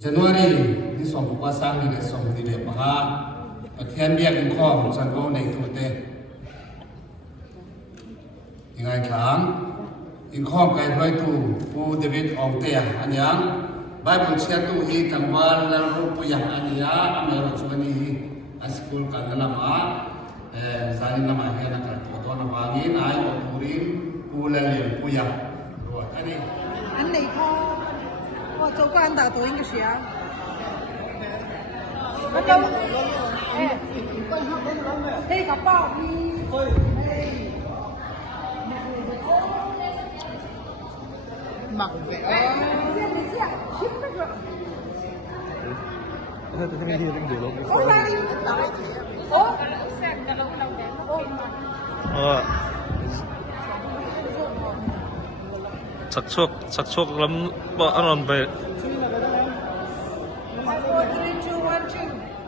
January ni som kwa sang ni som ni le pa pathian biak in khom san go nei thu te ingai thang in khom kai hoi tu pu David ong te anyang Bible chia tu hi tangwal la ru pu ya ania amero chuni a school kan la ma zani na ma he na ka to na wa gi nai o turin pu la le pu ya ro ani安内套，我走过安大多应该是啊。我都，哎，这个包皮，哎，忙呗。我哪里到？哦，sakchok lam ba anon ba 4, 3, 2, 1, 2.